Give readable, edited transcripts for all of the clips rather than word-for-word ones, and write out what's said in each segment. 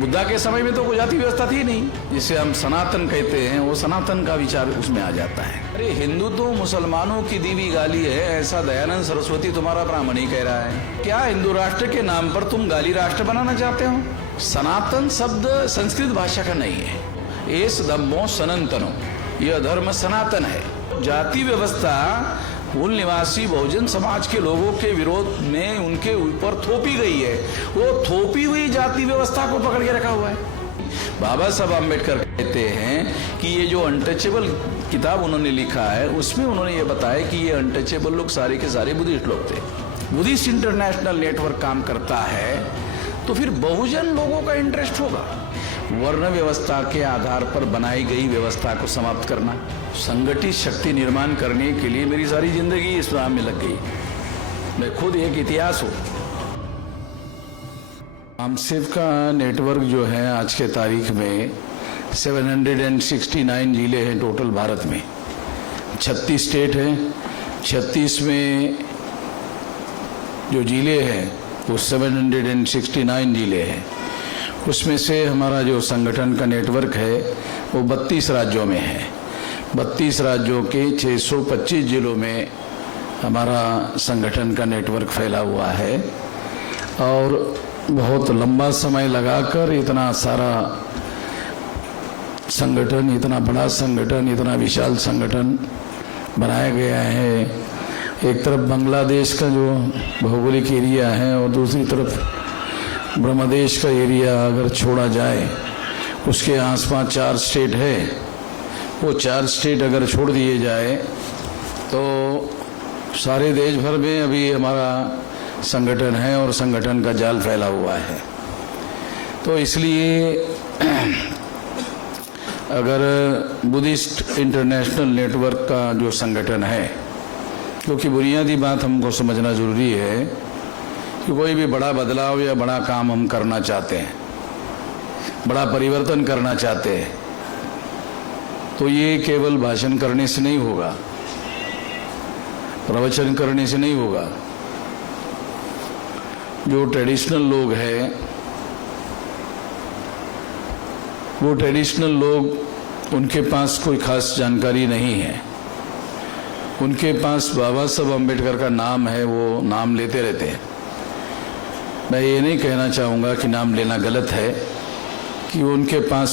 बुद्धा के समय में तो कोई जाति व्यवस्था थी नहीं, जिसे हम सनातन कहते हैं, वो सनातन का विचार उसमें आ जाता है। अरे हिंदू तो मुसलमानों की दी हुई गाली है, ऐसा दयानंद सरस्वती तुम्हारा ब्राह्मण ही कह रहा है। क्या हिंदू राष्ट्र के नाम पर तुम गाली राष्ट्र बनाना चाहते हो? सनातन शब्द संस्कृत भाषा का नहीं है। एस धम्मो सनातनो, यह धर्म सनातन है। जाति व्यवस्था मूल निवासी बहुजन समाज के लोगों के विरोध में उनके ऊपर थोपी गई है। वो थोपी हुई जाति व्यवस्था को पकड़ के रखा हुआ है। बाबा साहब आम्बेडकर कहते हैं कि ये जो अनटचेबल किताब उन्होंने लिखा है, उसमें उन्होंने ये बताया कि ये अनटचेबल लोग सारे के सारे बुद्धिस्ट लोग थे। बुद्धिस्ट इंटरनेशनल नेटवर्क काम करता है तो फिर बहुजन लोगों का इंटरेस्ट होगा। वर्ण व्यवस्था के आधार पर बनाई गई व्यवस्था को समाप्त करना, संगठित शक्ति निर्माण करने के लिए मेरी सारी जिंदगी इस राह में लग गई। मैं खुद एक इतिहास हूं। आमसेफ का नेटवर्क जो है आज के तारीख में 769 जिले हैं टोटल भारत में। 36 स्टेट हैं। 36 में जो जिले हैं वो 769 जिले हैं। उसमें से हमारा जो संगठन का नेटवर्क है वो 32 राज्यों में है। 32 राज्यों के 625 जिलों में हमारा संगठन का नेटवर्क फैला हुआ है। और बहुत लंबा समय लगाकर इतना सारा संगठन, इतना बड़ा संगठन, इतना विशाल संगठन बनाया गया है। एक तरफ बांग्लादेश का जो भौगोलिक एरिया है और दूसरी तरफ ब्रह्मदेश का एरिया अगर छोड़ा जाए, उसके आसपास 4 स्टेट है। वो 4 स्टेट अगर छोड़ दिए जाए तो सारे देश भर में अभी हमारा संगठन है और संगठन का जाल फैला हुआ है। तो इसलिए अगर बुद्धिस्ट इंटरनेशनल नेटवर्क का जो संगठन है, क्योंकि बुनियादी बात हमको समझना जरूरी है कि कोई भी बड़ा बदलाव या बड़ा काम हम करना चाहते हैं, बड़ा परिवर्तन करना चाहते हैं, तो ये केवल भाषण करने से नहीं होगा, प्रवचन करने से नहीं होगा। जो ट्रेडिशनल लोग हैं, वो ट्रेडिशनल लोग, उनके पास कोई खास जानकारी नहीं है। उनके पास बाबा साहब अम्बेडकर का नाम है, वो नाम लेते रहते हैं। मैं ये नहीं कहना चाहूँगा कि नाम लेना गलत है, कि उनके पास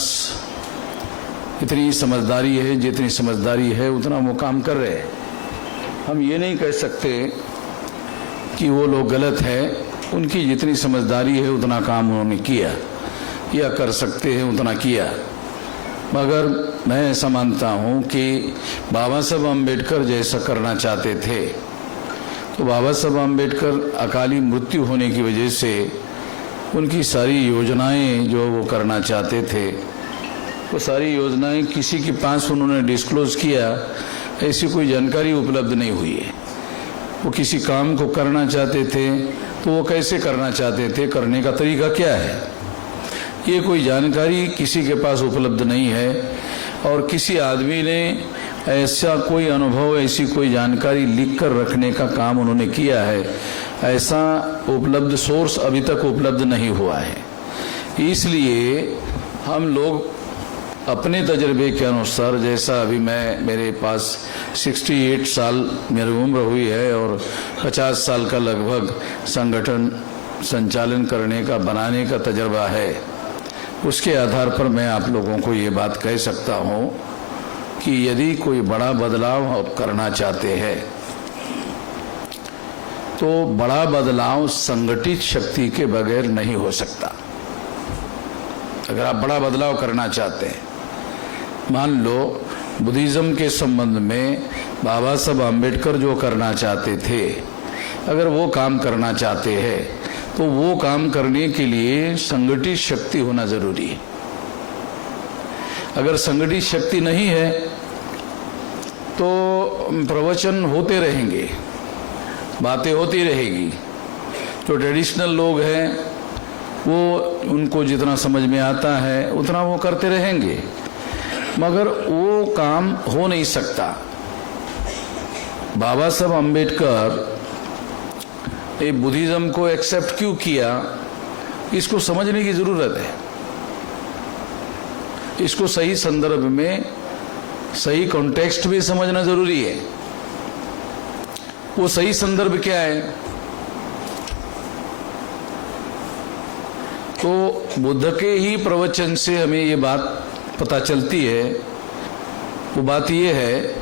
इतनी समझदारी है, जितनी समझदारी है उतना वो काम कर रहे हैं। हम ये नहीं कह सकते कि वो लोग गलत हैं। उनकी जितनी समझदारी है उतना काम उन्होंने किया, या कर सकते हैं उतना किया। मगर मैं ऐसा मानता हूँ कि बाबा साहब अम्बेडकर जैसा करना चाहते थे, तो बाबा साहब अम्बेडकर अकाली मृत्यु होने की वजह से उनकी सारी योजनाएं जो वो करना चाहते थे, वो सारी योजनाएं किसी के पास उन्होंने डिस्क्लोज किया, ऐसी कोई जानकारी उपलब्ध नहीं हुई है। वो किसी काम को करना चाहते थे तो वो कैसे करना चाहते थे, करने का तरीका क्या है, ये कोई जानकारी किसी के पास उपलब्ध नहीं है। और किसी आदमी ने ऐसा कोई अनुभव, ऐसी कोई जानकारी लिख कर रखने का काम उन्होंने किया है, ऐसा उपलब्ध सोर्स अभी तक उपलब्ध नहीं हुआ है। इसलिए हम लोग अपने तजर्बे के अनुसार, जैसा अभी मेरे पास 68 साल मेरी उम्र हुई है और 50 साल का लगभग संगठन संचालन करने का, बनाने का तजर्बा है, उसके आधार पर मैं आप लोगों को ये बात कह सकता हूँ कि यदि कोई बड़ा बदलाव आप करना चाहते हैं तो बड़ा बदलाव संगठित शक्ति के बगैर नहीं हो सकता। अगर आप बड़ा बदलाव करना चाहते हैं, मान लो बुद्धिज्म के संबंध में बाबा साहब अम्बेडकर जो करना चाहते थे, अगर वो काम करना चाहते हैं तो वो काम करने के लिए संगठित शक्ति होना जरूरी है। अगर संगठित शक्ति नहीं है तो प्रवचन होते रहेंगे, बातें होती रहेगी। जो ट्रेडिशनल लोग हैं वो, उनको जितना समझ में आता है उतना वो करते रहेंगे, मगर वो काम हो नहीं सकता। बाबा साहब अम्बेडकर ने बुद्धिज्म को एक्सेप्ट क्यों किया, इसको समझने की जरूरत है। इसको सही संदर्भ में, सही कॉन्टेक्स्ट में समझना जरूरी है। वो सही संदर्भ क्या है? तो बुद्ध के ही प्रवचन से हमें ये बात पता चलती है। वो बात ये है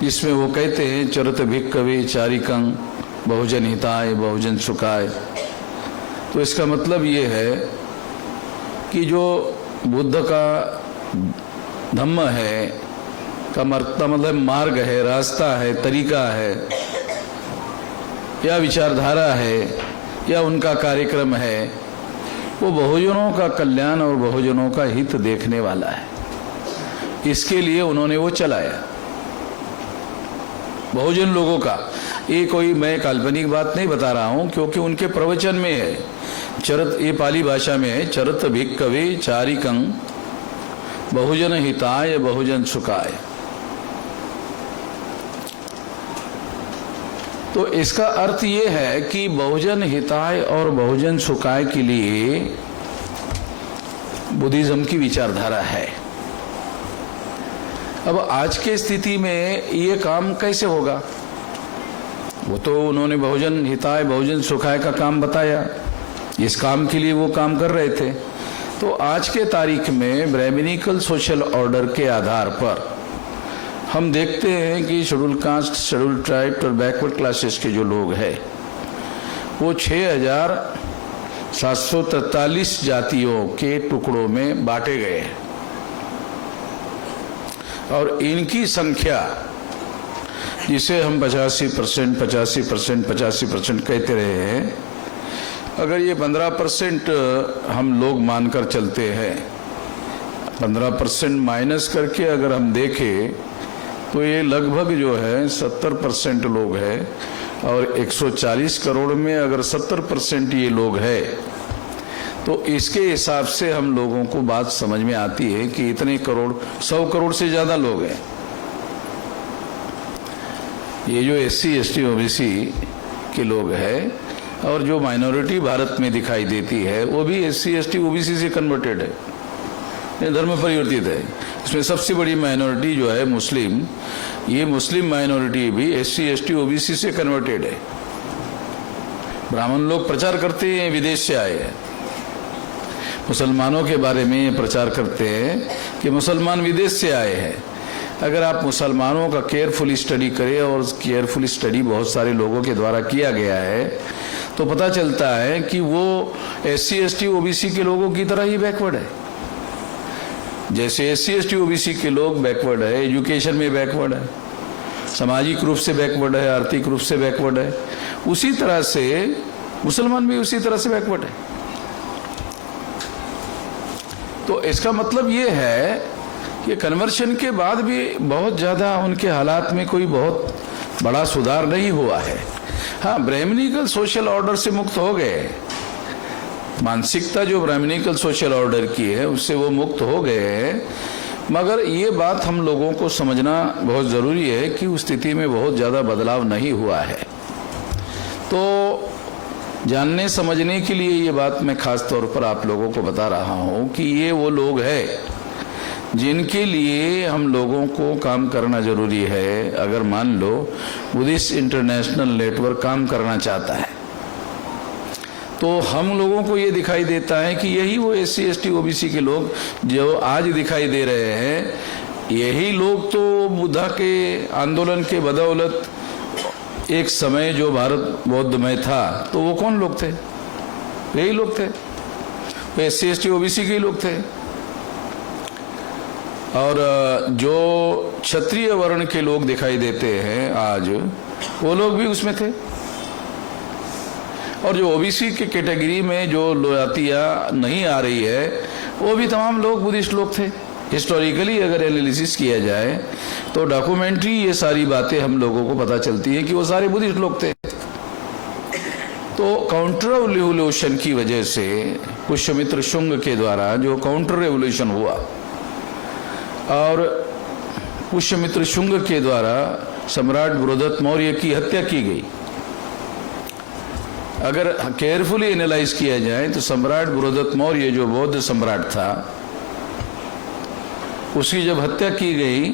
जिसमें वो कहते हैं, चरत भिक्खवे चारिकं बहुजन हिताय बहुजन सुखाय। तो इसका मतलब ये है कि जो बुद्ध का धम्म है का मतलब मार्ग है, रास्ता है, तरीका है, या विचारधारा है, या उनका कार्यक्रम है, वो बहुजनों का कल्याण और बहुजनों का हित देखने वाला है। इसके लिए उन्होंने वो चलाया बहुजन लोगों का। ये कोई मैं काल्पनिक बात नहीं बता रहा हूं, क्योंकि उनके प्रवचन में है। चरत, ये पाली भाषा में है, चरत भिक्खवे चारिकं बहुजन हिताय बहुजन सुखाय। तो इसका अर्थ ये है कि बहुजन हिताय और बहुजन सुखाय के लिए बुद्धिज्म की विचारधारा है। अब आज के स्थिति में ये काम कैसे होगा? वो तो उन्होंने बहुजन हिताय बहुजन सुखाय का काम बताया, इस काम के लिए वो काम कर रहे थे। तो आज के तारीख में ब्राह्मणिकल सोशल ऑर्डर के आधार पर हम देखते हैं कि शेड्यूल कास्ट, शेड्यूल ट्राइब और बैकवर्ड क्लासेस के जो लोग हैं वो 6,743 जातियों के टुकड़ों में बांटे गए हैं। और इनकी संख्या, जिसे हम 85% कहते रहे हैं, अगर ये 15% हम लोग मानकर चलते हैं, 15% माइनस करके अगर हम देखें तो ये लगभग जो है 70% लोग हैं। और 140 करोड़ में अगर 70% ये लोग हैं, तो इसके हिसाब से हम लोगों को बात समझ में आती है कि इतने करोड़, 100 करोड़ से ज्यादा लोग हैं। ये जो SC, ST, OBC के लोग हैं, और जो माइनॉरिटी भारत में दिखाई देती है वो भी SC, ST, OBC से कन्वर्टेड है, धर्म परिवर्तित है। इसमें सबसे बड़ी माइनॉरिटी जो है मुस्लिम, ये मुस्लिम माइनॉरिटी भी SC, ST, OBC से कन्वर्टेड है। ब्राह्मण लोग प्रचार करते हैं विदेश से आए हैं, मुसलमानों के बारे में ये प्रचार करते हैं कि मुसलमान विदेश से आए हैं। अगर आप मुसलमानों का केयरफुली स्टडी करें, और केयरफुली स्टडी बहुत सारे लोगों के द्वारा किया गया है, तो पता चलता है कि वो SC, ST, OBC के लोगों की तरह ही बैकवर्ड है। जैसे SC, ST, OBC के लोग बैकवर्ड है, एजुकेशन में बैकवर्ड है, सामाजिक रूप से बैकवर्ड है, आर्थिक रूप से बैकवर्ड है, उसी तरह से मुसलमान भी उसी तरह से बैकवर्ड है। तो इसका मतलब ये है कि कन्वर्शन के बाद भी बहुत ज्यादा उनके हालात में कोई बहुत बड़ा सुधार नहीं हुआ है। हाँ, ब्राह्मणिकल सोशल ऑर्डर से मुक्त हो गए, मानसिकता जो ब्राह्मणिकल सोशल ऑर्डर की है उससे वो मुक्त हो गए, मगर ये बात हम लोगों को समझना बहुत ज़रूरी है कि उस स्थिति में बहुत ज़्यादा बदलाव नहीं हुआ है। तो जानने समझने के लिए ये बात मैं खास तौर पर आप लोगों को बता रहा हूँ कि ये वो लोग हैं जिनके लिए हम लोगों को काम करना जरूरी है। अगर मान लो बुद्धिस्ट इंटरनेशनल नेटवर्क काम करना चाहता है, तो हम लोगों को ये दिखाई देता है कि यही वो SC, ST, OBC के लोग जो आज दिखाई दे रहे हैं, यही लोग तो बुद्धा के आंदोलन के बदौलत एक समय जो भारत बौद्धमय था, तो वो कौन लोग थे? यही लोग थे, वो SC, ST, OBC के लोग थे। और जो क्षत्रिय वर्ण के लोग दिखाई देते हैं आज, वो लोग भी उसमें थे। और जो OBC के कैटेगरी में जो जातियाँ नहीं आ रही है, वो भी तमाम लोग बुद्धिस्ट लोग थे। हिस्टोरिकली अगर एनालिसिस किया जाए तो डॉक्यूमेंट्री ये सारी बातें हम लोगों को पता चलती है कि वो सारे बुद्धिस्ट लोग थे। तो काउंटर रेवोल्यूशन की वजह से पुष्यमित्र शुंग के द्वारा जो काउंटर रेवोल्यूशन हुआ, और पुष्यमित्र शुंग के द्वारा सम्राट बृहदत्त मौर्य की हत्या की गई। अगर केयरफुली एनालाइज किया जाए तो सम्राट बृहदत्त मौर्य जो बौद्ध सम्राट था, उसकी जब हत्या की गई,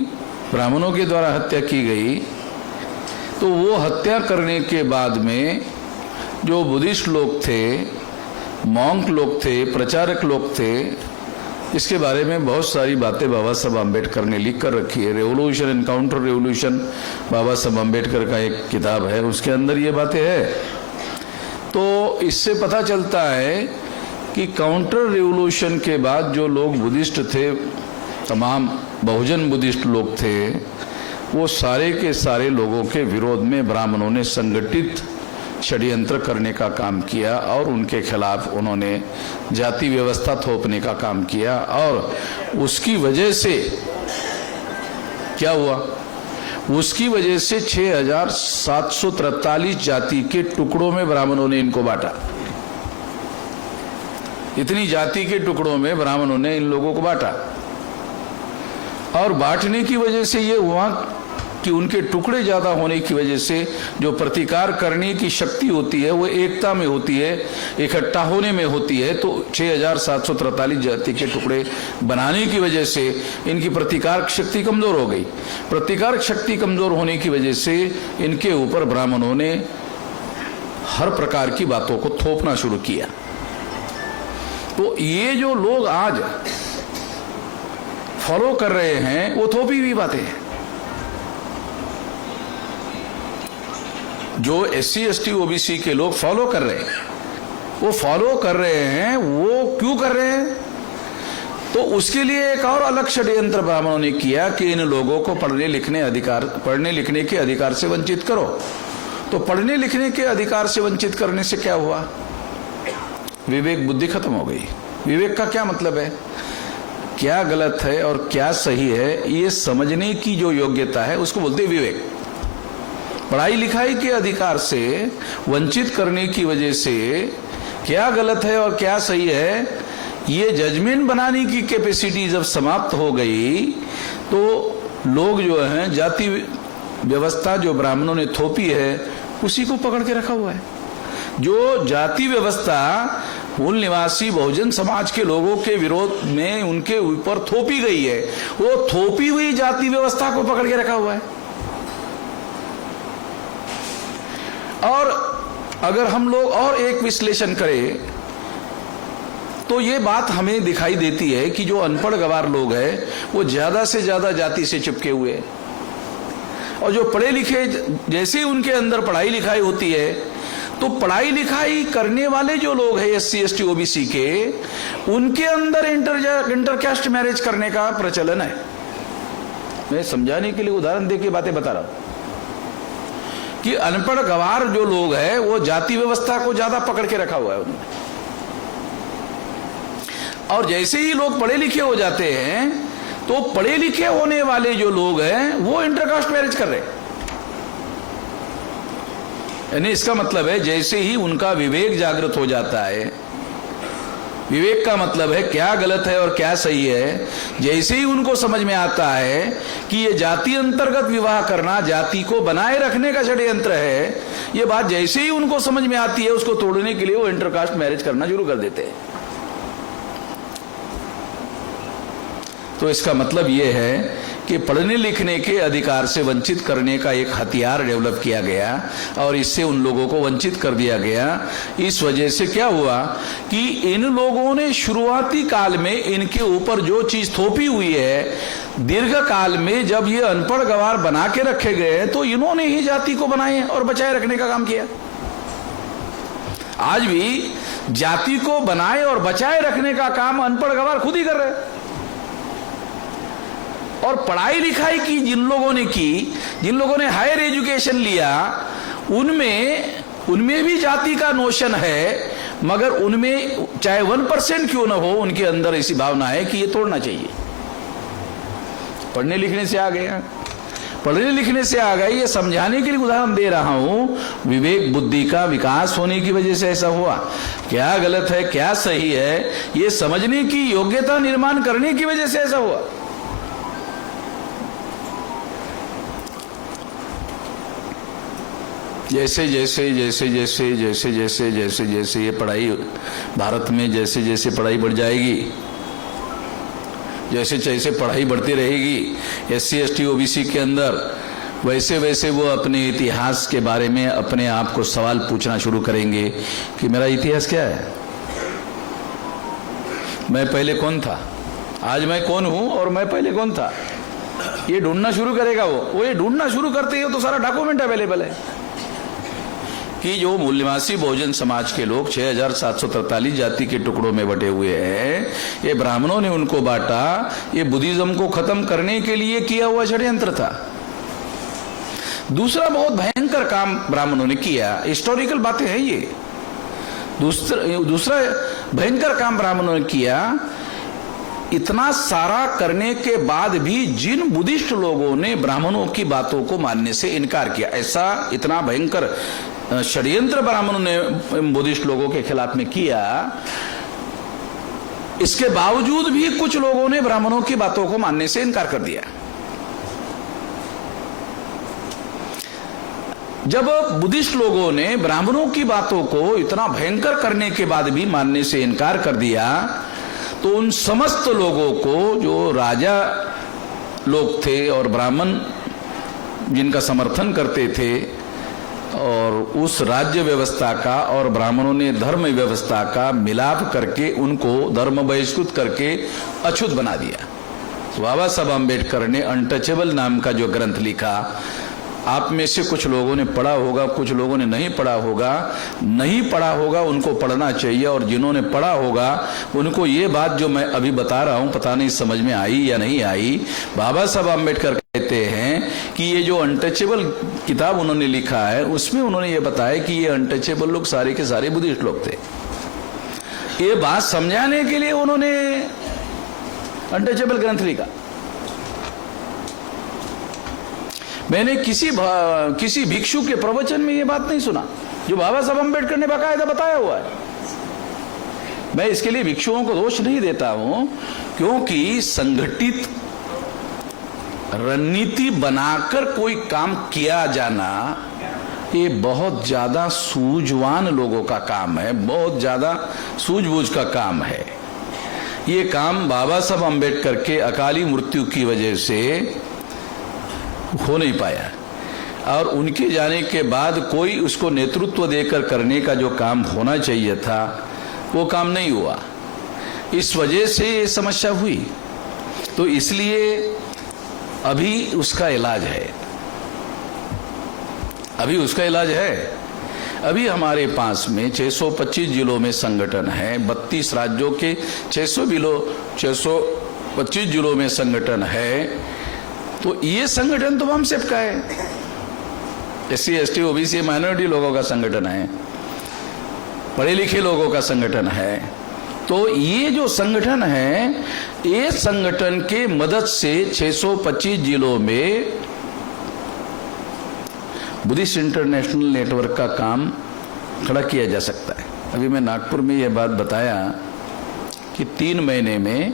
ब्राह्मणों के द्वारा हत्या की गई, तो वो हत्या करने के बाद में जो बुद्धिस्ट लोग थे, मॉन्क लोग थे, प्रचारक लोग थे, इसके बारे में बहुत सारी बातें बाबा साहब आम्बेडकर ने लिख कर रखी है। रेवोल्यूशन एंड काउंटर रेवोल्यूशन बाबा साहब आम्बेडकर का एक किताब है, उसके अंदर ये बातें है। तो इससे पता चलता है कि काउंटर रेवोल्यूशन के बाद जो लोग बुद्धिस्ट थे, तमाम बहुजन बुद्धिस्ट लोग थे, वो सारे के सारे लोगों के विरोध में ब्राह्मणों ने संगठित षड्यंत्र करने का काम किया और उनके खिलाफ उन्होंने जाति व्यवस्था थोपने का काम किया। और उसकी वजह से क्या हुआ? उसकी वजह से 6743 जाति के टुकड़ों में ब्राह्मणों ने इनको बांटा। इतनी जाति के टुकड़ों में ब्राह्मणों ने इन लोगों को बांटा, और बांटने की वजह से ये हुआ कि उनके टुकड़े ज्यादा होने की वजह से जो प्रतिकार करने की शक्ति होती है वो एकता में होती है, इकट्ठा होने में होती है। तो 6743 जाति के टुकड़े बनाने की वजह से इनकी प्रतिकार शक्ति कमजोर हो गई। प्रतिकार शक्ति कमजोर होने की वजह से इनके ऊपर ब्राह्मणों ने हर प्रकार की बातों को थोपना शुरू किया। तो ये जो लोग आज फॉलो कर रहे हैं वो थोपी हुई बातें हैं। जो SC ST OBC के लोग फॉलो कर रहे हैं, वो फॉलो कर रहे हैं, वो क्यों कर रहे हैं? तो उसके लिए एक और अलग षड्यंत्र ब्राह्मणों ने किया कि इन लोगों को पढ़ने लिखने के अधिकार से वंचित करो। तो पढ़ने लिखने के अधिकार से वंचित करने से क्या हुआ? विवेक बुद्धि खत्म हो गई। विवेक का क्या मतलब है? क्या गलत है और क्या सही है ये समझने की जो योग्यता है उसको बोलते हैं विवेक। पढ़ाई लिखाई के अधिकार से वंचित करने की वजह से क्या गलत है और क्या सही है ये जजमेंट बनाने की कैपेसिटी जब समाप्त हो गई, तो लोग जो हैं जाति व्यवस्था जो ब्राह्मणों ने थोपी है उसी को पकड़ के रखा हुआ है। जो जाति व्यवस्था मूल निवासी बहुजन समाज के लोगों के विरोध में उनके ऊपर थोपी गई है, वो थोपी हुई जाति व्यवस्था को पकड़ के रखा हुआ है। और अगर हम लोग और एक विश्लेषण करें तो ये बात हमें दिखाई देती है कि जो अनपढ़ गवार लोग हैं वो ज्यादा से ज्यादा जाति से चिपके हुए हैं, और जो पढ़े लिखे जैसे ही उनके अंदर पढ़ाई लिखाई होती है तो पढ़ाई लिखाई करने वाले जो लोग हैं SC ST OBC के, उनके अंदर इंटरकास्ट मैरिज करने का प्रचलन है। मैं समझाने के लिए उदाहरण देके बातें बता रहा हूं कि अनपढ़ गवार जो लोग हैं वो जाति व्यवस्था को ज्यादा पकड़ के रखा हुआ है उन्होंने, और जैसे ही लोग पढ़े लिखे हो जाते हैं तो पढ़े लिखे होने वाले जो लोग हैं वो इंटरकास्ट मैरिज कर रहे हैं। यानी इसका मतलब है जैसे ही उनका विवेक जागृत हो जाता है, विवेक का मतलब है क्या गलत है और क्या सही है, जैसे ही उनको समझ में आता है कि ये जाति अंतर्गत विवाह करना जाति को बनाए रखने का षड्यंत्र है, ये बात जैसे ही उनको समझ में आती है उसको तोड़ने के लिए वो इंटरकास्ट मैरिज करना शुरू कर देते हैं। तो इसका मतलब ये है कि पढ़ने लिखने के अधिकार से वंचित करने का एक हथियार डेवलप किया गया और इससे उन लोगों को वंचित कर दिया गया। इस वजह से क्या हुआ कि इन लोगों ने शुरुआती काल में इनके ऊपर जो चीज थोपी हुई है, दीर्घ काल में जब ये अनपढ़ गवार बना के रखे गए तो इन्होंने ही जाति को बनाए और बचाए रखने का काम किया। आज भी जाति को बनाए और बचाए रखने का काम अनपढ़ गवार खुद ही कर रहे हैं। और पढ़ाई लिखाई की जिन लोगों ने हायर एजुकेशन लिया, उनमें भी जाति का नोशन है, मगर उनमें चाहे 1% क्यों ना हो, उनके अंदर ऐसी भावना है कि ये तोड़ना चाहिए। पढ़ने लिखने से आ गया, पढ़ने लिखने से आ गए, ये समझाने के लिए उदाहरण दे रहा हूं। विवेक बुद्धि का विकास होने की वजह से ऐसा हुआ। क्या गलत है क्या सही है ये समझने की योग्यता निर्माण करने की वजह से ऐसा हुआ। जैसे जैसे ये पढ़ाई भारत में जैसे जैसे पढ़ाई बढ़ जाएगी, जैसे जैसे पढ़ाई बढ़ती रहेगी SC ST OBC के अंदर, वैसे वैसे वो अपने इतिहास के बारे में अपने आप को सवाल पूछना शुरू करेंगे कि मेरा इतिहास क्या है, मैं पहले कौन था, आज मैं कौन हूं और मैं पहले कौन था। ये ढूंढना शुरू करेगा वो ये ढूंढना शुरू करते ही तो सारा डॉक्यूमेंट अवेलेबल है कि जो मूल्यवासी बहुजन समाज के लोग 6743 जाति के टुकड़ों में बटे हुए हैं, ये ब्राह्मणों ने उनको बांटा, ये बुद्धिज्म को खत्म करने के लिए किया हुआ षड्यंत्र था। दूसरा बहुत भयंकर काम ब्राह्मणों ने किया, हिस्टोरिकल बातें हैं ये। दूसरा भयंकर काम ब्राह्मणों ने किया, इतना सारा करने के बाद भी जिन बुद्धिस्ट लोगों ने ब्राह्मणों की बातों को मानने से इनकार किया, ऐसा इतना भयंकर षड्यंत्र ब्राह्मणों ने बुद्धिस्ट लोगों के खिलाफ में किया, इसके बावजूद भी कुछ लोगों ने ब्राह्मणों की बातों को मानने से इनकार कर दिया। जब बुद्धिस्ट लोगों ने ब्राह्मणों की बातों को इतना भयंकर करने के बाद भी मानने से इनकार कर दिया, तो उन समस्त लोगों को, जो राजा लोग थे और ब्राह्मण जिनका समर्थन करते थे, और उस राज्य व्यवस्था का और ब्राह्मणों ने धर्म व्यवस्था का मिलाप करके उनको धर्म बहिष्कृत करके अछूत बना दिया। बाबा साहब अम्बेडकर ने अनटचेबल नाम का जो ग्रंथ लिखा, आप में से कुछ लोगों ने पढ़ा होगा, कुछ लोगों ने नहीं पढ़ा होगा। नहीं पढ़ा होगा उनको पढ़ना चाहिए, और जिन्होंने पढ़ा होगा उनको ये बात जो मैं अभी बता रहा हूं पता नहीं समझ में आई या नहीं आई। बाबा साहब अम्बेडकर कहते हैं कि ये जो अनटचेबल किताब उन्होंने लिखा है, उसमें उन्होंने ये बताया कि ये अनटचेबल लोग सारे के सारे बुद्धिस्ट लोग थे। ये बात समझाने के लिए उन्होंने अनटचेबल ग्रंथ लिखा। मैंने किसी भिक्षु के प्रवचन में ये बात नहीं सुना जो बाबा साहब अम्बेडकर ने बाकायदा बताया हुआ है। मैं इसके लिए भिक्षुओं को दोष नहीं देता हूं, क्योंकि संगठित रणनीति बनाकर कोई काम किया जाना ये बहुत ज्यादा सूझवान लोगों का काम है, बहुत ज्यादा सूझबूझ का काम है। ये काम बाबा साहब अम्बेडकर के अकाली मृत्यु की वजह से हो नहीं पाया, और उनके जाने के बाद कोई उसको नेतृत्व देकर करने का जो काम होना चाहिए था वो काम नहीं हुआ। इस वजह से ये समस्या हुई। तो इसलिए अभी उसका इलाज है, अभी उसका इलाज है। अभी हमारे पास में 625 जिलों में संगठन है, 32 राज्यों के 625 जिलों में संगठन है। तो ये संगठन तो हम सबका है, SC ST OBC माइनॉरिटी लोगों का संगठन है, पढ़े लिखे लोगों का संगठन है। तो ये जो संगठन है, ये संगठन के मदद से 625 जिलों में बुद्धिस्ट इंटरनेशनल नेटवर्क का काम खड़ा किया जा सकता है। अभी मैं नागपुर में ये बात बताया कि 3 महीने में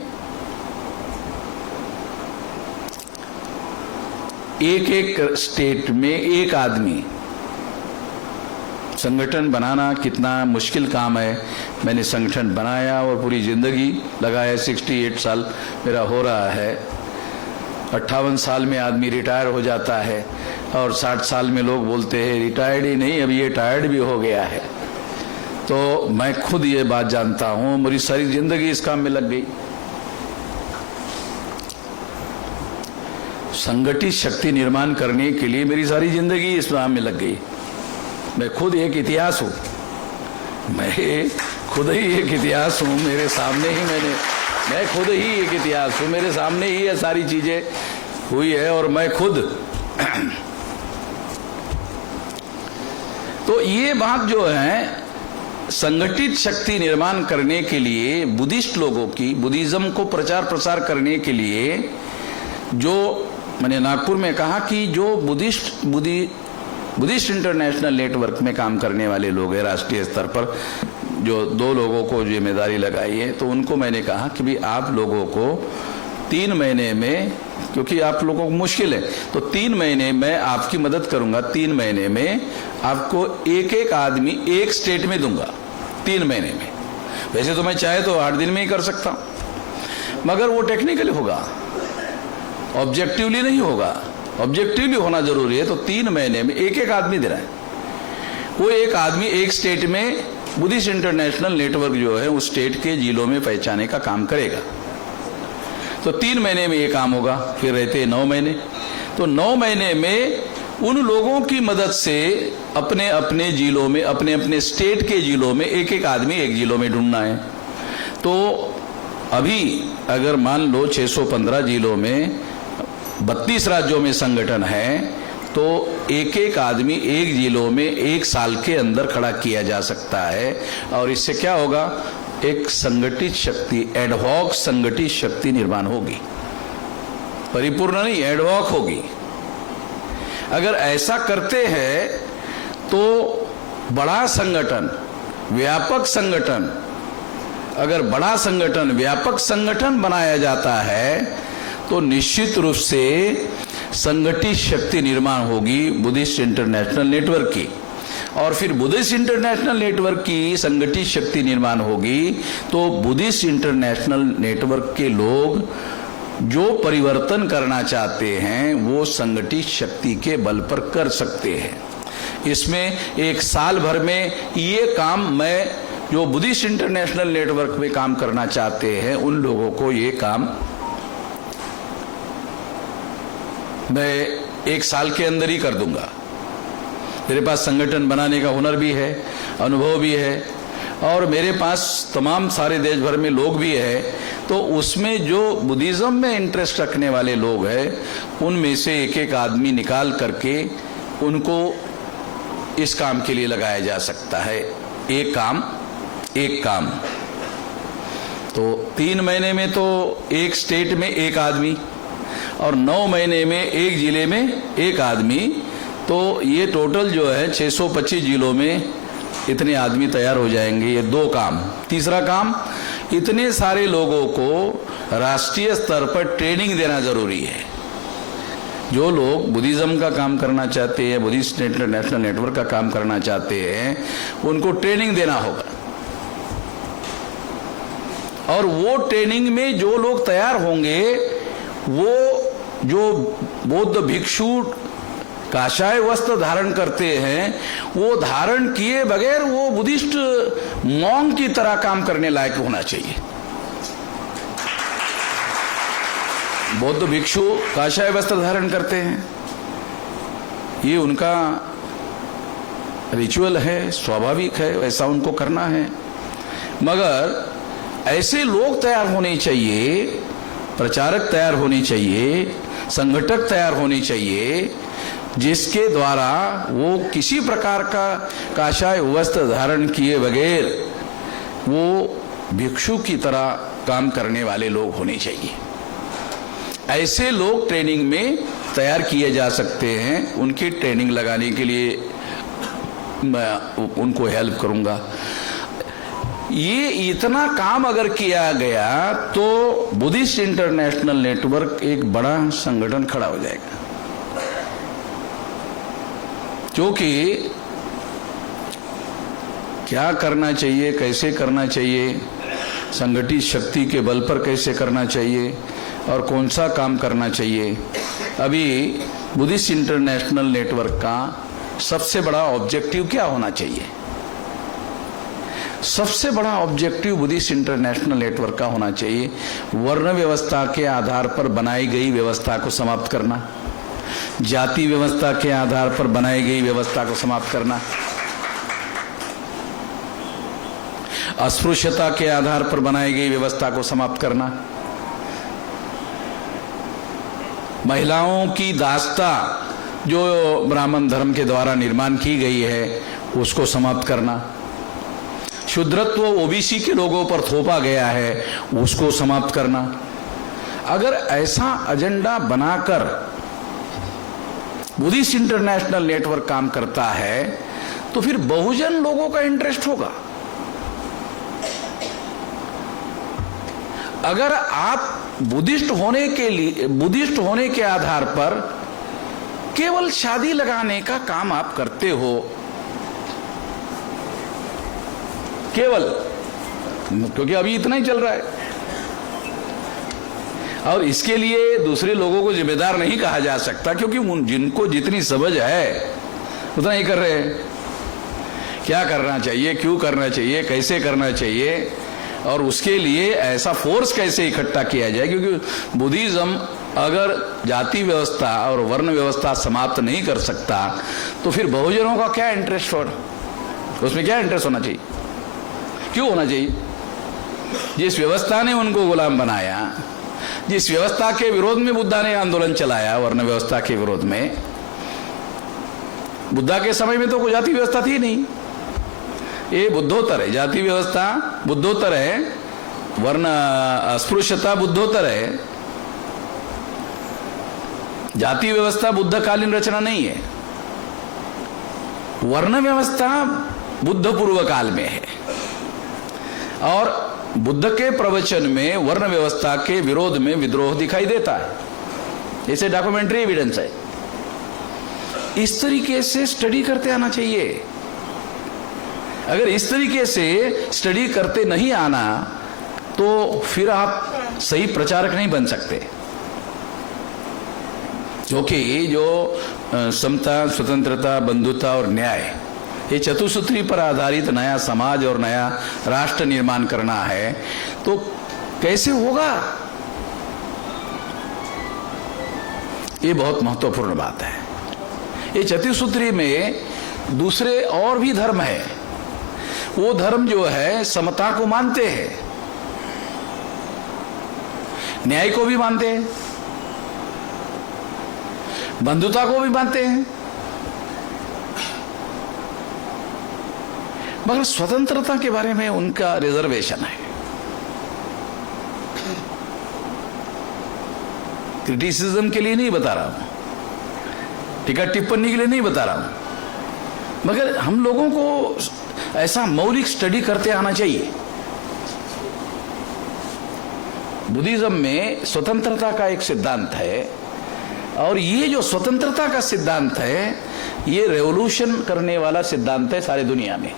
एक स्टेट में एक आदमी संगठन बनाना कितना मुश्किल काम है। मैंने संगठन बनाया और पूरी जिंदगी लगाया, 68 साल मेरा हो रहा है। 58 साल में आदमी रिटायर हो जाता है, और 60 साल में लोग बोलते हैं रिटायर्ड ही नहीं, अभी ये टायर्ड भी हो गया है। तो मैं खुद ये बात जानता हूँ, मेरी सारी जिंदगी इस काम में लग गई। संगठित शक्ति निर्माण करने के लिए मेरी सारी जिंदगी इस काम में लग गई। मैं खुद एक इतिहास हूँ, मैं खुद ही एक इतिहास हूँ। मेरे सामने ही मैं खुद ही एक इतिहास हूँ, मेरे सामने ही ये सारी चीजें हुई है, और मैं खुद तो ये बात जो है, संगठित शक्ति निर्माण करने के लिए बुद्धिस्ट लोगों की, बुद्धिज्म को प्रचार प्रसार करने के लिए, जो मैंने नागपुर में कहा कि जो बुद्धिस्ट इंटरनेशनल नेटवर्क में काम करने वाले लोग हैं राष्ट्रीय स्तर पर, जो 2 लोगों को जिम्मेदारी लगाई है, तो उनको मैंने कहा कि भाई आप लोगों को 3 महीने में, क्योंकि आप लोगों को मुश्किल है, तो 3 महीने में आपकी मदद करूंगा। 3 महीने में आपको एक आदमी एक स्टेट में दूंगा, 3 महीने में। वैसे तो मैं चाहे तो 8 दिन में ही कर सकता हूं, मगर वो टेक्निकली होगा, ऑब्जेक्टिवली नहीं होगा। ऑब्जेक्टिवली होना जरूरी है। तो 3 महीने में एक आदमी दे रहा है। वो एक आदमी एक स्टेट में बुद्धिस्ट इंटरनेशनल नेटवर्क जो है उस स्टेट के जिलों में पहचाने का काम करेगा। तो 3 महीने में ये काम होगा। फिर रहते हैं 9 महीने। तो 9 महीने में उन लोगों की मदद से अपने अपने जिलों में, अपने अपने स्टेट के जिलों में एक आदमी एक जिलों में ढूंढना है। तो अभी अगर मान लो 615 जिलों में 32 राज्यों में संगठन है, तो एक आदमी एक जिलों में 1 साल के अंदर खड़ा किया जा सकता है। और इससे क्या होगा, एक संगठित शक्ति, एडहॉक संगठित शक्ति निर्माण होगी। परिपूर्ण नहीं, एडहॉक होगी। अगर ऐसा करते हैं तो बड़ा संगठन, व्यापक संगठन, अगर बड़ा संगठन, व्यापक संगठन बनाया जाता है तो निश्चित रूप से संगठित शक्ति निर्माण होगी बुद्धिस्ट इंटरनेशनल नेटवर्क की। और फिर बुद्धिस्ट इंटरनेशनल नेटवर्क की संगठित शक्ति निर्माण होगी तो बुद्धिस्ट इंटरनेशनल नेटवर्क के लोग जो परिवर्तन करना चाहते हैं वो संगठित शक्ति के बल पर कर सकते हैं। इसमें 1 साल भर में ये काम, मैं जो बुद्धिस्ट इंटरनेशनल नेटवर्क में काम करना चाहते हैं उन लोगों को ये काम मैं 1 साल के अंदर ही कर दूंगा। मेरे पास संगठन बनाने का हुनर भी है, अनुभव भी है, और मेरे पास तमाम सारे देश भर में लोग भी है। तो उसमें जो बुद्धिज्म में इंटरेस्ट रखने वाले लोग हैं उनमें से एक आदमी निकाल करके उनको इस काम के लिए लगाया जा सकता है। एक काम। तो 3 महीने में तो एक स्टेट में एक आदमी, और 9 महीने में एक जिले में एक आदमी। तो ये टोटल जो है 625 जिलों में इतने आदमी तैयार हो जाएंगे। ये 2 काम। तीसरा काम, इतने सारे लोगों को राष्ट्रीय स्तर पर ट्रेनिंग देना जरूरी है। जो लोग बुद्धिज्म का काम करना चाहते हैं, बुद्धिस्ट इंटरनेशनल नेटवर्क का काम करना चाहते हैं, उनको ट्रेनिंग देना होगा। और वो ट्रेनिंग में जो लोग तैयार होंगे, वो जो बौद्ध भिक्षु काशाय वस्त्र धारण करते हैं, वो धारण किए बगैर वो बुद्धिस्ट मॉन्क की तरह काम करने लायक होना चाहिए। बौद्ध भिक्षु काशाय वस्त्र धारण करते हैं, ये उनका रिचुअल है, स्वाभाविक है, वैसा उनको करना है। मगर ऐसे लोग तैयार होने चाहिए, प्रचारक तैयार होने चाहिए, संगठक तैयार होने चाहिए, जिसके द्वारा वो किसी प्रकार का काशाय वस्त्र धारण किए बगैर वो भिक्षु की तरह काम करने वाले लोग होने चाहिए। ऐसे लोग ट्रेनिंग में तैयार किए जा सकते हैं। उनकी ट्रेनिंग लगाने के लिए मैं उनको हेल्प करूंगा। ये इतना काम अगर किया गया तो बुद्धिस्ट इंटरनेशनल नेटवर्क एक बड़ा संगठन खड़ा हो जाएगा। क्योंकि क्या करना चाहिए, कैसे करना चाहिए, संगठित शक्ति के बल पर कैसे करना चाहिए और कौन सा काम करना चाहिए, अभी बुद्धिस्ट इंटरनेशनल नेटवर्क का सबसे बड़ा ऑब्जेक्टिव क्या होना चाहिए? सबसे बड़ा ऑब्जेक्टिव बुद्धिस्ट इंटरनेशनल नेटवर्क का होना चाहिए वर्ण व्यवस्था के आधार पर बनाई गई व्यवस्था को समाप्त करना, जाति व्यवस्था के आधार पर बनाई गई व्यवस्था को समाप्त करना, अस्पृश्यता के आधार पर बनाई गई व्यवस्था को समाप्त करना, महिलाओं की दासता जो ब्राह्मण धर्म के द्वारा निर्माण की गई है उसको समाप्त करना, शूद्रत्व ओबीसी के लोगों पर थोपा गया है उसको समाप्त करना। अगर ऐसा एजेंडा बनाकर बुद्धिस्ट इंटरनेशनल नेटवर्क काम करता है तो फिर बहुजन लोगों का इंटरेस्ट होगा। अगर आप बुद्धिस्ट होने के आधार पर केवल शादी लगाने का काम आप करते हो, केवल, क्योंकि अभी इतना ही चल रहा है, और इसके लिए दूसरे लोगों को जिम्मेदार नहीं कहा जा सकता, क्योंकि जिनको जितनी समझ है उतना ही कर रहे हैं। क्या करना चाहिए, क्यों करना चाहिए, कैसे करना चाहिए, और उसके लिए ऐसा फोर्स कैसे इकट्ठा किया जाए। क्योंकि बुद्धिज्म अगर जाति व्यवस्था और वर्ण व्यवस्था समाप्त नहीं कर सकता तो फिर बहुजनों का क्या इंटरेस्ट, और उसमें क्या इंटरेस्ट होना चाहिए, क्यों होना चाहिए? जिस व्यवस्था ने उनको गुलाम बनाया, जिस व्यवस्था के विरोध में बुद्धा ने आंदोलन चलाया, वर्ण व्यवस्था के विरोध में, बुद्धा के समय में तो कोई जाति व्यवस्था थी नहीं। ये बुद्धोत्तर है, जाति व्यवस्था बुद्धोत्तर है, वर्ण अस्पृश्यता बुद्धोत्तर है। जाति व्यवस्था बुद्धकालीन रचना नहीं है, वर्ण व्यवस्था बुद्ध पूर्व काल में है। और बुद्ध के प्रवचन में वर्ण व्यवस्था के विरोध में विद्रोह दिखाई देता है, इसे डॉक्यूमेंट्री एविडेंस है। इस तरीके से स्टडी करते आना चाहिए। अगर इस तरीके से स्टडी करते नहीं आना तो फिर आप सही प्रचारक नहीं बन सकते। क्योंकि जो समता, स्वतंत्रता, बंधुता और न्याय, ये चतुसूत्री पर आधारित नया समाज और नया राष्ट्र निर्माण करना है, तो कैसे होगा? ये बहुत महत्वपूर्ण बात है। ये चतुसूत्री में दूसरे और भी धर्म है। वो धर्म जो है समता को मानते हैं, न्याय को भी मानते हैं, बंधुता को भी मानते हैं, मगर स्वतंत्रता के बारे में उनका रिजर्वेशन है। क्रिटिसिज्म के लिए नहीं बता रहा हूं, टीका टिप्पणी के लिए नहीं बता रहा हूं, मगर हम लोगों को ऐसा मौलिक स्टडी करते आना चाहिए। बुद्धिज्म में स्वतंत्रता का एक सिद्धांत है, और ये जो स्वतंत्रता का सिद्धांत है ये रेवोल्यूशन करने वाला सिद्धांत है सारी दुनिया में।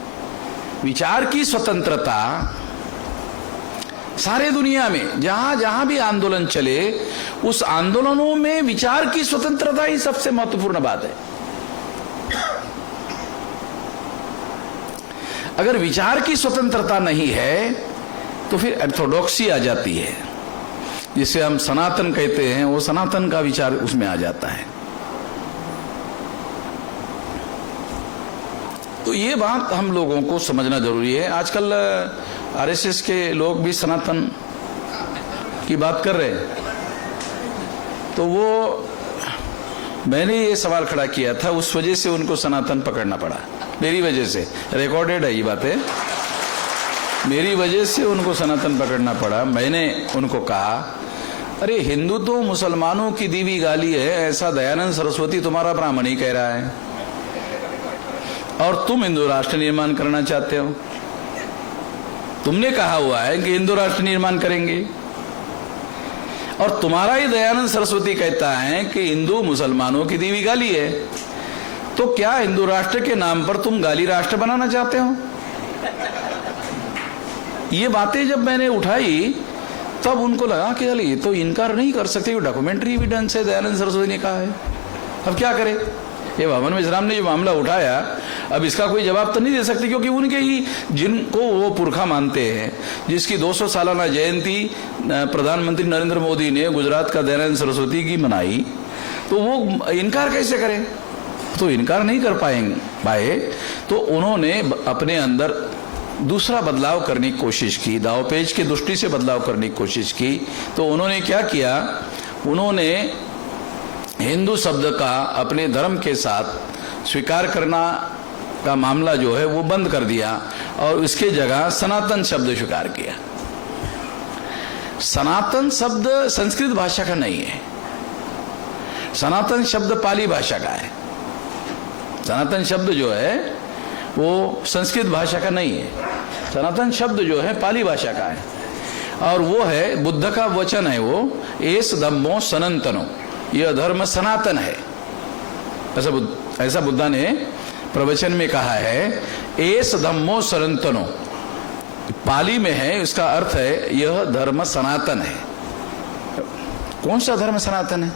विचार की स्वतंत्रता सारे दुनिया में जहां जहां भी आंदोलन चले, उस आंदोलनों में विचार की स्वतंत्रता ही सबसे महत्वपूर्ण बात है। अगर विचार की स्वतंत्रता नहीं है तो फिर ऑर्थोडॉक्सी आ जाती है, जिसे हम सनातन कहते हैं, वो सनातन का विचार उसमें आ जाता है। तो ये बात हम लोगों को समझना जरूरी है। आजकल आरएसएस के लोग भी सनातन की बात कर रहे हैं, तो वो मैंने ये सवाल खड़ा किया था, उस वजह से उनको सनातन पकड़ना पड़ा, मेरी वजह से। रिकॉर्डेड है ये बातें, मेरी वजह से उनको सनातन पकड़ना पड़ा। मैंने उनको कहा, अरे हिंदू तो मुसलमानों की दीवी गाली है, ऐसा दयानंद सरस्वती तुम्हारा ब्राह्मण ही कह रहा है, और तुम हिंदू राष्ट्र निर्माण करना चाहते हो। तुमने कहा हुआ है कि हिंदू राष्ट्र निर्माण करेंगे, और तुम्हारा ही दयानंद सरस्वती कहता है कि हिंदू मुसलमानों की दीवी गाली है, तो क्या हिंदू राष्ट्र के नाम पर तुम गाली राष्ट्र बनाना चाहते हो? ये बातें जब मैंने उठाई तब उनको लगा कि चल ये तो इनकार नहीं कर सकते, डॉक्यूमेंट्री एविडेंस है, दयानंद सरस्वती ने कहा है, अब क्या करें? ये वामन मिश्राम ने जो मामला उठाया, अब इसका कोई जवाब तो नहीं दे सकते, क्योंकि उनके ही जिनको वो पुरखा मानते हैं, जिसकी 200 सालाना जयंती प्रधानमंत्री नरेंद्र मोदी ने गुजरात का दयानंद सरस्वती की मनाई, तो वो इनकार कैसे करें? तो इनकार नहीं कर पाए, तो उन्होंने अपने अंदर दूसरा बदलाव करने की कोशिश की, दावपेच की दृष्टि से बदलाव करने की कोशिश की। तो उन्होंने क्या किया, उन्होंने हिंदू शब्द का अपने धर्म के साथ स्वीकार करना का मामला जो है वो बंद कर दिया, और इसके जगह सनातन शब्द स्वीकार किया। सनातन शब्द संस्कृत भाषा का नहीं है, सनातन शब्द पाली भाषा का है। सनातन शब्द जो है वो संस्कृत भाषा का नहीं है, सनातन शब्द जो है पाली भाषा का है, और वो है बुद्ध का वचन है, वो एस धम्मो सनातनो, यह धर्म सनातन है, ऐसा बुद्धा ने प्रवचन में कहा है। एस धम्मो सनातनो पाली में है, इसका अर्थ है यह धर्म सनातन है। कौन सा धर्म सनातन है?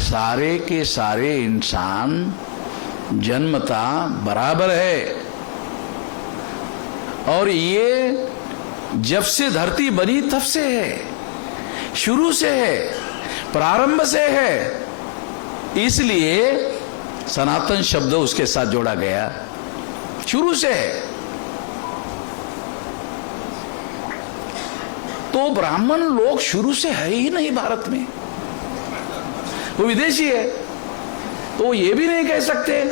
सारे के सारे इंसान जन्मता बराबर है, और ये जब से धरती बनी तब से है, शुरू से है, प्रारंभ से है। इसलिए सनातन शब्द उसके साथ जोड़ा गया, शुरू से है। तो ब्राह्मण लोग शुरू से है ही नहीं भारत में, वो विदेशी है। तो ये भी नहीं कह सकते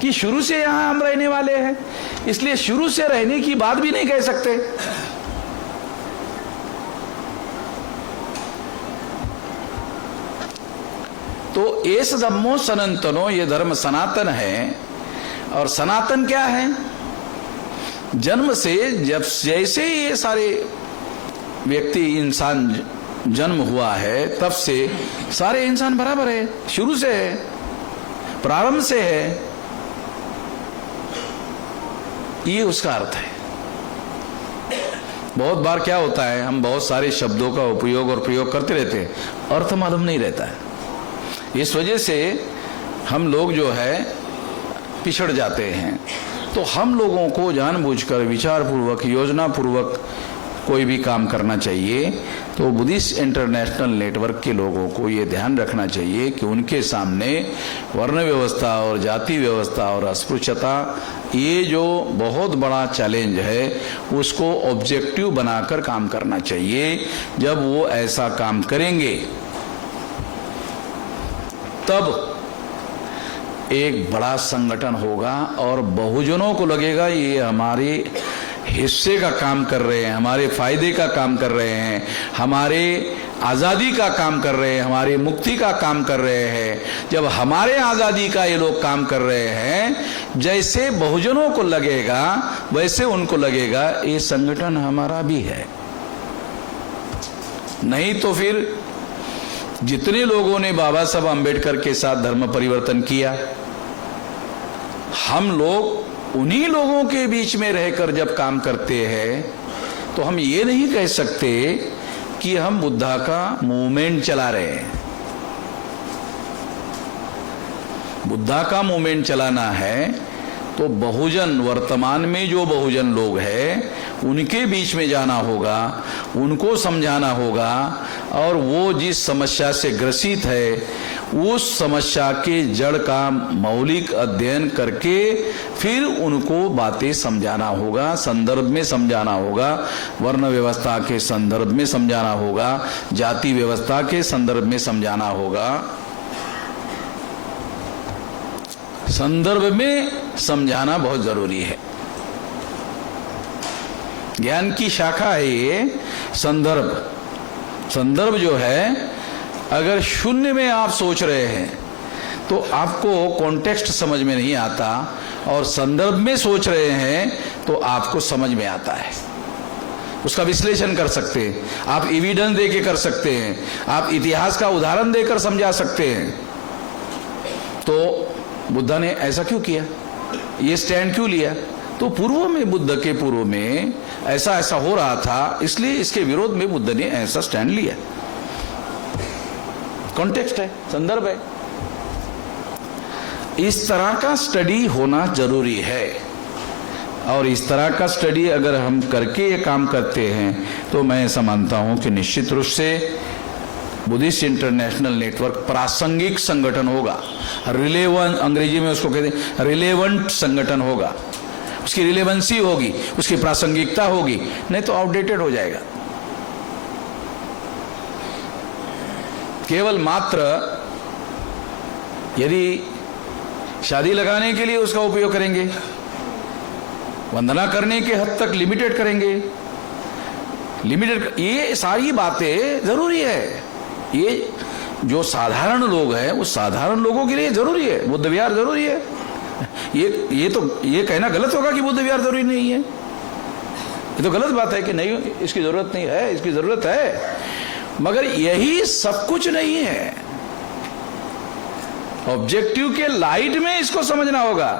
कि शुरू से यहां हम रहने वाले हैं, इसलिए शुरू से रहने की बात भी नहीं कह सकते। तो एस धम्मो सनातनो, ये धर्म सनातन है। और सनातन क्या है? जन्म से, जब जैसे ये सारे व्यक्ति इंसान जन्म हुआ है तब से सारे इंसान बराबर है, शुरू से है, प्रारंभ से है। ये उसका अर्थ है। बहुत बार क्या होता है, हम बहुत सारे शब्दों का उपयोग और प्रयोग करते रहते हैं, अर्थ मालूम नहीं रहता है। इस वजह से हम लोग जो है पिछड़ जाते हैं। तो हम लोगों को जानबूझकर, विचारपूर्वक, योजनापूर्वक कोई भी काम करना चाहिए। तो बुद्धिस्ट इंटरनेशनल नेटवर्क के लोगों को ये ध्यान रखना चाहिए कि उनके सामने वर्ण व्यवस्था और जाति व्यवस्था और अस्पृश्यता, ये जो बहुत बड़ा चैलेंज है, उसको ऑब्जेक्टिव बनाकर काम करना चाहिए। जब वो ऐसा काम करेंगे तब एक बड़ा संगठन होगा और बहुजनों को लगेगा ये हमारे हिस्से का काम कर रहे हैं, हमारे फायदे का काम कर रहे हैं, हमारे आज़ादी का काम कर रहे हैं, हमारी मुक्ति का काम कर रहे हैं। जब हमारे आज़ादी का ये लोग काम कर रहे हैं, जैसे बहुजनों को लगेगा वैसे उनको लगेगा ये संगठन हमारा भी है। नहीं तो फिर जितने लोगों ने बाबा साहब अम्बेडकर के साथ धर्म परिवर्तन किया, हम लोग उन्हीं लोगों के बीच में रहकर जब काम करते हैं तो हम ये नहीं कह सकते कि हम बुद्धा का मूवमेंट चला रहे हैं। बुद्धा का मूवमेंट चलाना है तो बहुजन, वर्तमान में जो बहुजन लोग हैं उनके बीच में जाना होगा, उनको समझाना होगा, और वो जिस समस्या से ग्रसित है उस समस्या के जड़ का मौलिक अध्ययन करके फिर उनको बातें समझाना होगा, संदर्भ में समझाना होगा, वर्ण व्यवस्था के संदर्भ में समझाना होगा, जाति व्यवस्था के संदर्भ में समझाना होगा। संदर्भ में समझाना बहुत जरूरी है। ज्ञान की शाखा है ये संदर्भ। संदर्भ जो है, अगर शून्य में आप सोच रहे हैं तो आपको कॉन्टेक्स्ट समझ में नहीं आता, और संदर्भ में सोच रहे हैं तो आपको समझ में आता है। उसका विश्लेषण कर सकते हैं, आप एविडेंस देके कर सकते हैं, आप इतिहास का उदाहरण देकर समझा सकते हैं। तो बुद्ध ने ऐसा क्यों किया, ये स्टैंड क्यों लिया? तो पूर्व में, बुद्ध के पूर्व में ऐसा ऐसा हो रहा था, इसलिए इसके विरोध में बुद्ध ने ऐसा स्टैंड लिया। कॉन्टेक्स्ट है, संदर्भ है। इस तरह का स्टडी होना जरूरी है, और इस तरह का स्टडी अगर हम करके ये काम करते हैं तो मैं ऐसा मानता हूं कि निश्चित रूप से बुद्धिस्ट इंटरनेशनल नेटवर्क प्रासंगिक संगठन होगा। रिलेवेंट, अंग्रेजी में उसको कहते हैं रिलेवेंट संगठन होगा। उसकी रिलेवेंसी होगी, उसकी प्रासंगिकता होगी, नहीं तो आउटडेटेड हो जाएगा। केवल मात्र यदि शादी लगाने के लिए उसका उपयोग करेंगे, वंदना करने के हद तक लिमिटेड करेंगे, लिमिटेड, ये सारी बातें जरूरी है। ये जो साधारण लोग हैं उस साधारण लोगों के लिए जरूरी है, बुद्ध विहार जरूरी है। ये कहना गलत होगा कि बुद्ध विहार जरूरी नहीं है। ये तो गलत बात है कि नहीं, इसकी जरूरत नहीं है, इसकी जरूरत है, मगर यही सब कुछ नहीं है। ऑब्जेक्टिव के लाइट में इसको समझना होगा।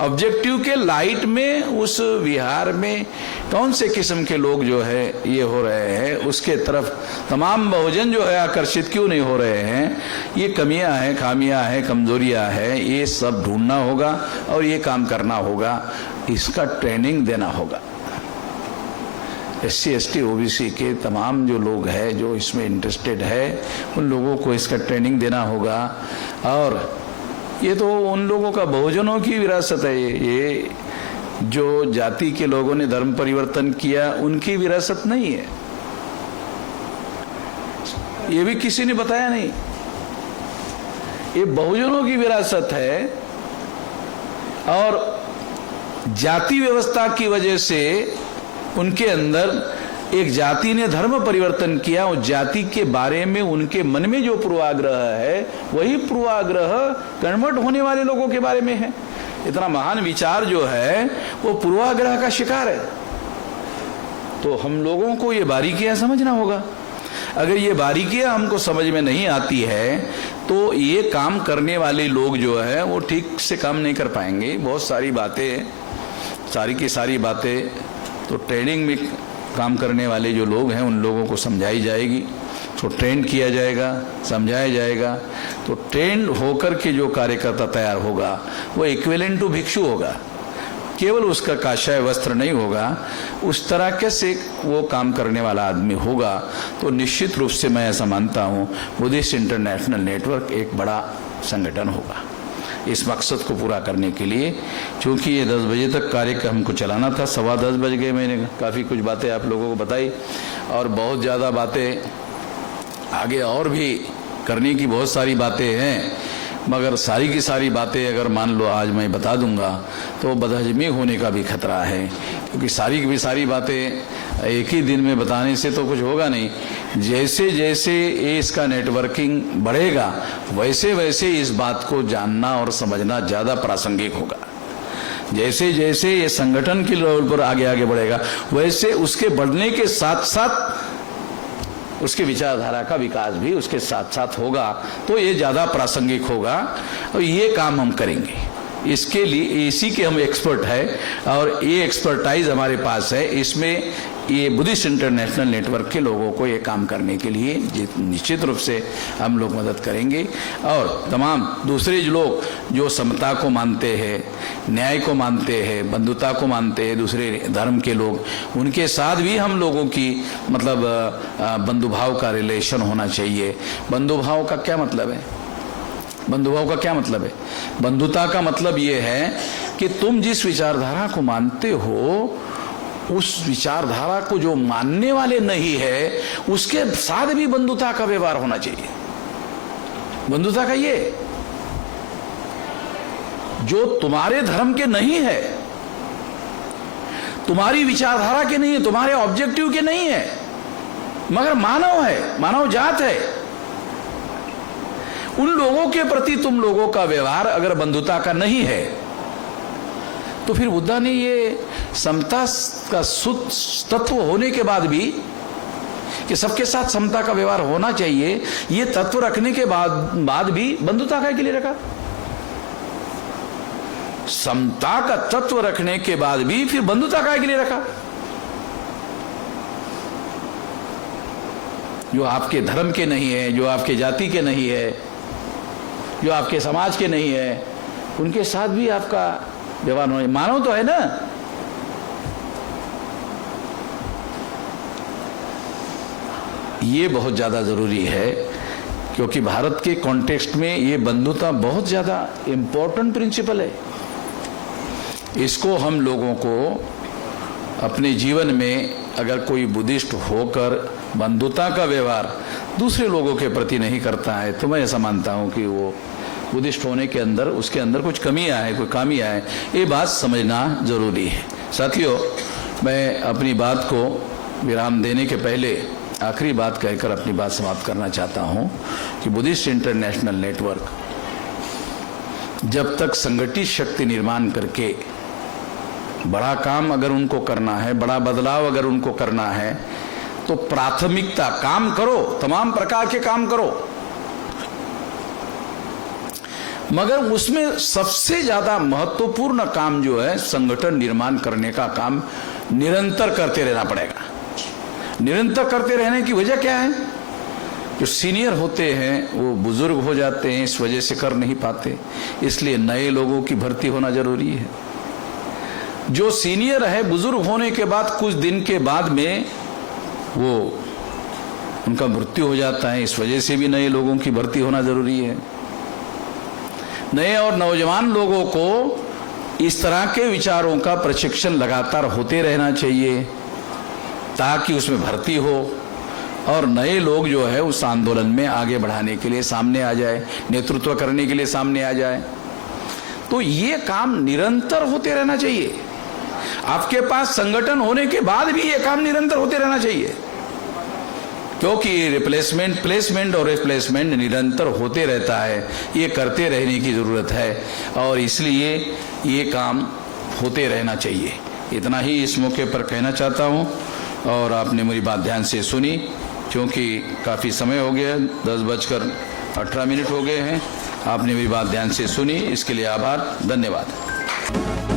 ऑब्जेक्टिव के लाइट में उस विहार में कौन से किस्म के लोग जो है ये हो रहे हैं, उसके तरफ तमाम बहुजन जो है आकर्षित क्यों नहीं हो रहे हैं, ये कमियां हैं, खामियां हैं, कमजोरियां हैं, ये सब ढूंढना होगा और ये काम करना होगा, इसका ट्रेनिंग देना होगा। SC ST OBC के तमाम जो लोग हैं जो इसमें इंटरेस्टेड है, उन लोगों को इसका ट्रेनिंग देना होगा। और ये तो उन लोगों का बहुजनों की विरासत है, ये जो जाति के लोगों ने धर्म परिवर्तन किया उनकी विरासत नहीं है, ये भी किसी ने बताया नहीं, ये बहुजनों की विरासत है। और जाति व्यवस्था की वजह से उनके अंदर एक जाति ने धर्म परिवर्तन किया, उस जाति के बारे में उनके मन में जो पूर्वाग्रह है वही पूर्वाग्रह कन्वर्ट होने वाले लोगों के बारे में है। इतना महान विचार जो है वो पूर्वाग्रह का शिकार है। तो हम लोगों को ये बारीकियां समझना होगा। अगर ये बारीकियां हमको समझ में नहीं आती है तो ये काम करने वाले लोग जो है वो ठीक से काम नहीं कर पाएंगे। बहुत सारी बातें, सारी की सारी बातें तो ट्रेनिंग में काम करने वाले जो लोग हैं उन लोगों को समझाई जाएगी, तो ट्रेन किया जाएगा, समझाया जाएगा, तो ट्रेन होकर के जो कार्यकर्ता तैयार होगा वो इक्विवेलेंट टू भिक्षु होगा, केवल उसका काषाय वस्त्र नहीं होगा, उस तरह के से वो काम करने वाला आदमी होगा। तो निश्चित रूप से मैं ऐसा मानता हूँ बुद्धिस्ट इंटरनेशनल नेटवर्क एक बड़ा संगठन होगा। इस मकसद को पूरा करने के लिए, चूंकि ये 10 बजे तक कार्यक्रम को चलाना था, 10:15 बज गए, मैंने काफ़ी कुछ बातें आप लोगों को बताई और बहुत ज़्यादा बातें आगे और भी करने की बहुत सारी बातें हैं, मगर सारी की सारी बातें अगर मान लो आज मैं बता दूंगा तो बदहजमी होने का भी खतरा है, क्योंकि सारी की भी सारी बातें एक ही दिन में बताने से तो कुछ होगा नहीं। जैसे जैसे ये इसका नेटवर्किंग बढ़ेगा वैसे वैसे इस बात को जानना और समझना ज़्यादा प्रासंगिक होगा। जैसे जैसे ये संगठन के लेवल पर आगे आगे बढ़ेगा वैसे उसके बढ़ने के साथ साथ उसके विचारधारा का विकास भी उसके साथ साथ होगा, तो ये ज़्यादा प्रासंगिक होगा और ये काम हम करेंगे। इसके लिए इसी के हम एक्सपर्ट है और ये एक्सपर्टाइज हमारे पास है। इसमें ये बुद्धिस्ट इंटरनेशनल नेटवर्क के लोगों को ये काम करने के लिए निश्चित रूप से हम लोग मदद करेंगे। और तमाम दूसरे लोग जो समता को मानते हैं, न्याय को मानते हैं, बंधुता को मानते हैं, दूसरे धर्म के लोग, उनके साथ भी हम लोगों की मतलब बंधुभाव का रिलेशन होना चाहिए। बंधुभाव का क्या मतलब है? बंधुभाव का क्या मतलब है? बंधुता का मतलब ये है कि तुम जिस विचारधारा को मानते हो उस विचारधारा को जो मानने वाले नहीं है उसके साथ भी बंधुता का व्यवहार होना चाहिए। बंधुता का ये जो तुम्हारे धर्म के नहीं है, तुम्हारी विचारधारा के नहीं है, तुम्हारे ऑब्जेक्टिव के नहीं है, मगर मानव है, मानव जात है, उन लोगों के प्रति तुम लोगों का व्यवहार अगर बंधुता का नहीं है तो फिर बुद्धा ने ये समता का शुद्ध तत्व होने के बाद भी कि सबके साथ समता का व्यवहार होना चाहिए, ये तत्व रखने के बाद भी बंधुता का के लिए रखा। समता का तत्व रखने के बाद भी फिर बंधुता का के लिए रखा। जो आपके धर्म के नहीं है, जो आपके जाति के नहीं है, जो आपके समाज के नहीं है, उनके साथ भी आपका व्यवहार होना। मानव तो है ना। ये बहुत ज्यादा जरूरी है क्योंकि भारत के कॉन्टेक्स्ट में ये बंधुता बहुत ज्यादा इंपॉर्टेंट प्रिंसिपल है। इसको हम लोगों को अपने जीवन में अगर कोई बुद्धिस्ट होकर बंधुता का व्यवहार दूसरे लोगों के प्रति नहीं करता है तो मैं ऐसा मानता हूं कि वो बुद्धिस्ट होने के अंदर उसके अंदर कुछ कमियां है, कोई खामियां है। ये बात समझना जरूरी है। साथियों, मैं अपनी बात को विराम देने के पहले आखिरी बात कहकर अपनी बात समाप्त करना चाहता हूं कि बुद्धिस्ट इंटरनेशनल नेटवर्क जब तक संगठित शक्ति निर्माण करके बड़ा काम अगर उनको करना है, बड़ा बदलाव अगर उनको करना है तो प्राथमिकता काम करो, तमाम प्रकार के काम करो, मगर उसमें सबसे ज्यादा महत्वपूर्ण काम जो है संगठन निर्माण करने का काम निरंतर करते रहना पड़ेगा। निरंतर करते रहने की वजह क्या है? जो सीनियर होते हैं वो बुजुर्ग हो जाते हैं, इस वजह से कर नहीं पाते, इसलिए नए लोगों की भर्ती होना जरूरी है। जो सीनियर है बुजुर्ग होने के बाद कुछ दिन के बाद में वो उनका मृत्यु हो जाता है, इस वजह से भी नए लोगों की भर्ती होना जरूरी है। नए और नौजवान लोगों को इस तरह के विचारों का प्रशिक्षण लगातार होते रहना चाहिए ताकि उसमें भर्ती हो और नए लोग जो है उस आंदोलन में आगे बढ़ाने के लिए सामने आ जाए, नेतृत्व करने के लिए सामने आ जाए। तो ये काम निरंतर होते रहना चाहिए। आपके पास संगठन होने के बाद भी ये काम निरंतर होते रहना चाहिए, क्योंकि रिप्लेसमेंट, प्लेसमेंट और रिप्लेसमेंट निरंतर होते रहता है। ये करते रहने की जरूरत है और इसलिए ये काम होते रहना चाहिए। इतना ही इस मौके पर कहना चाहता हूँ और आपने मेरी बात ध्यान से सुनी, क्योंकि काफ़ी समय हो गया, 10:18 हो गए हैं। आपने मेरी बात ध्यान से सुनी, इसके लिए आभार, धन्यवाद।